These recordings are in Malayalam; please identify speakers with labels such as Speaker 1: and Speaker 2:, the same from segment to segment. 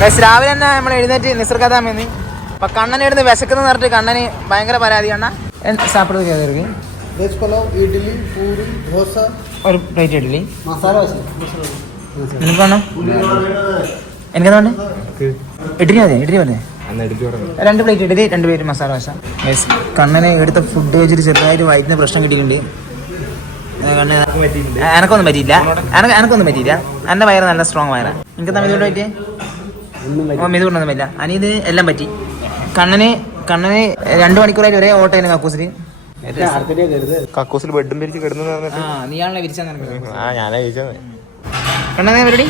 Speaker 1: ബസ് രാവിലെ തന്നെ നമ്മൾ എഴുന്നേറ്റ് നിസർഗതാ മേന്നി അപ്പൊ കണ്ണനെ എടുത്ത് വിശക്കുന്ന പറഞ്ഞിട്ട് കണ്ണന് ഭയങ്കര പരാതി. കണ്ണ സാപ്പിടുക
Speaker 2: ചെയ്തിരിക്കും ഇഡ്ഡലി പൂരി ദോശ
Speaker 1: ഒരു പ്ലേറ്റ് ഇഡ്ഡലി. മസാല വേണം? എനിക്കത് ഇഡ്ഡലി മതി ഇഡ്ഡലി മതി. രണ്ട് പ്ലേറ്റ് ഇഡ്ഡലി രണ്ട് പ്ലേറ്റ് മസാല ദോശ യെസ് കണ്ണന് എടുത്ത ഫുഡ് കഴിച്ചിട്ട് ചെറുതായിട്ട് വൈകുന്ന പ്രശ്നം കിട്ടിയിട്ടുണ്ട്. എനക്കൊന്നും പറ്റിയില്ല. എനക്കൊന്നും പറ്റിയില്ല. എന്റെ വയറ് നല്ല സ്ട്രോങ് വയറാണ് എനിക്ക് തമ്മിൽ പറ്റിയേ ഇത് കൊണ്ടൊന്നും പറ്റില്ല അനിയത് എല്ലാം പറ്റി. കണ്ണന് കണ്ണന് രണ്ടു മണിക്കൂറായി ഒരേ ഓട്ടോയിന് കക്കൂസിൽ
Speaker 3: കക്കൂസിൽ ബെഡും പിരിച്ച് കിടന്നു നീയാണല്ലേ
Speaker 1: ആ നീയാണല്ലോ വിരിച്ചാ
Speaker 3: ആ ഞാനാ കഴിച്ചത്
Speaker 1: കണ്ണനെ പരിപാടി?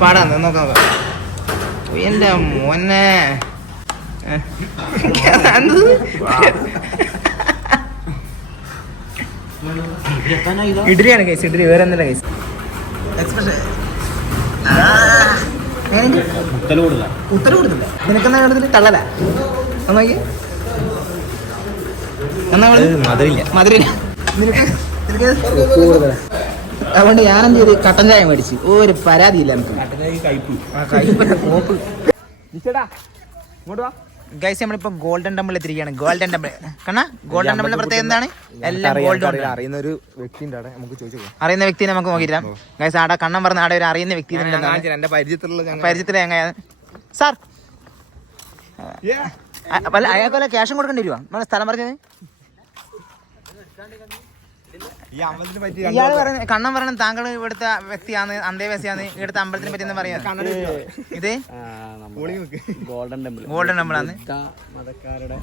Speaker 3: പാടാ.
Speaker 1: നോക്കാം. എന്റെ മോനെ. ഇഡ്ഡലിയാണ് കേസ് ഇഡ്ഡലി വേറെ എന്തെല്ലാം കേസ് എക്സ്പ്രഷൻ ഉത്തരവ് കൊടുത്തില്ല നിനക്കെന്നാ നിനക്ക് നിനക്ക് അതുകൊണ്ട് ഞാനെന്ത് ചെയ്ത്? കട്ടൻ ചായ മേടിച്ച്. ഒരു പരാതിയില്ല നമുക്ക് ആ, ഇങ്ങോട്ട് കോപ്പ്. ഗൈസ് നമ്മളിപ്പോ ഗോൾഡൻ ടെമ്പിൾ എത്തിരിക്കുകയാണ് ഗോൾഡൻ ടെമ്പിൾ കണ്ണ ഗോൾഡൻ ടെമ്പിളിന്റെ പ്രത്യേകത എന്താണ്? എല്ലാം ഗോൾഡ്
Speaker 3: അറിയുന്ന ഒരു വ്യക്തി ഉണ്ട് നമുക്ക് ചോദിച്ചു
Speaker 1: അറിയുന്ന വ്യക്തി നമുക്ക് നോക്കിയിരാം ഗൈസ് ആടെ കണ്ണം പറഞ്ഞ ആടെ ഒരു അറിയുന്ന വ്യക്തി
Speaker 3: പരിചയത്തിലുള്ള
Speaker 1: എങ്ങനെയാണ് സാർ അല്ല അയാൾക്ക് ക്യാഷും കൊടുക്കേണ്ടി വരുവാ? നമ്മളെ സ്ഥലം പറഞ്ഞത്? ഇയാൾ പറയുന്നത് കണ്ണൻ പറയണം താങ്കൾ ഇവിടുത്തെ വ്യക്തിയാണ് അന്തേവാസിയാണ് ഇവിടുത്തെ അമ്പലത്തിനെ പറ്റി എന്ന് പറയാ ഇത്?
Speaker 2: Golden temple.
Speaker 1: ഗോൾഡൻ ടെമ്പിൾ ആണ്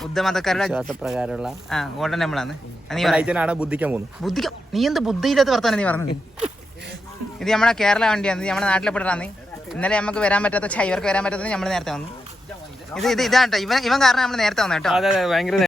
Speaker 2: ബുദ്ധ
Speaker 1: മതക്കാരുടെ
Speaker 2: വിശ്വാസപ്രകാരമുള്ള
Speaker 1: ആ ഗോൾഡൻ ടെമ്പിൾ ആണ്
Speaker 3: ബുദ്ധിക്കാൻ പോകുന്നു.
Speaker 1: ബുദ്ധിക്ക നീ എന്ത് ബുദ്ധിയില്ലാത്ത വർത്താനം നീ പറഞ്ഞത്? ഇത് നമ്മുടെ കേരള വണ്ടിയാണ് നമ്മുടെ നാട്ടിലെ പെട്ടതാണ് ഇന്നലെ നമുക്ക് വരാൻ പറ്റാത്ത ഇവർക്ക് വരാൻ പറ്റാത്തത് നമ്മൾ നേരത്തെ വന്നു. ഇത് ഇത് ഇതാട്ടോ ഇവൻ ഇവൻ കാരണം നമ്മൾ നേരത്തെ വന്നു കേട്ടോ.
Speaker 3: അതെ അതെ ഭയങ്കര